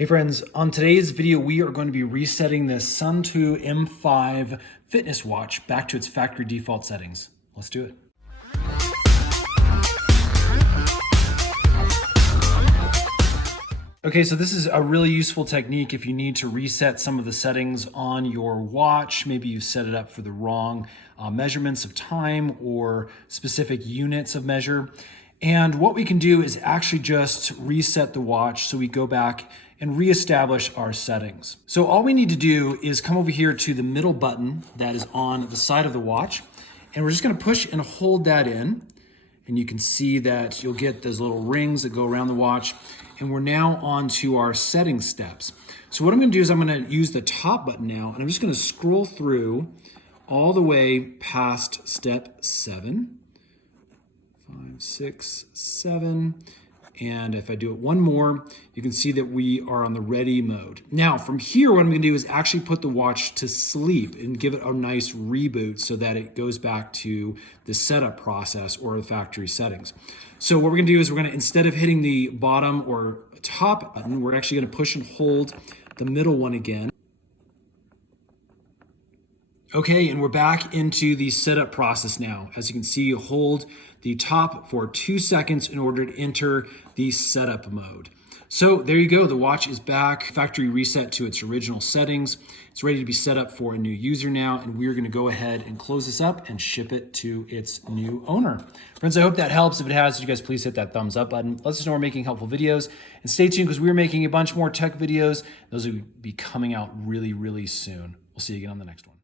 Hey friends, on today's video, we are going to be resetting this Suunto M5 Fitness Watch back to its factory default settings. Let's do it. Okay, so this is a really useful technique if you need to reset some of the settings on your watch. Maybe you set it up for the wrong measurements of time or specific units of measure. And what we can do is actually just reset the watch so we go back and reestablish our settings. So all we need to do is come over here to the middle button that is on the side of the watch, and we're just gonna push and hold that in. And you can see that you'll get those little rings that go around the watch. And we're now on to our setting steps. So what I'm gonna do is I'm gonna use the top button now, and I'm just gonna scroll through all the way past step 7, 5, 6, 7. And if I do it one more, you can see that we are on the ready mode. Now from here, what I'm gonna do is actually put the watch to sleep and give it a nice reboot so that it goes back to the setup process or the factory settings. So what we're gonna do is we're gonna, instead of hitting the bottom or top button, we're actually gonna push and hold the middle one again. Okay, and we're back into the setup process now. As you can see, you hold the top for 2 seconds in order to enter the setup mode. So there you go, the watch is back, factory reset to its original settings. It's ready to be set up for a new user now, and we're gonna go ahead and close this up and ship it to its new owner. Friends, I hope that helps. If it has, you guys please hit that thumbs up button. Let us know we're making helpful videos, and stay tuned because we're making a bunch more tech videos. Those will be coming out really, really soon. We'll see you again on the next one.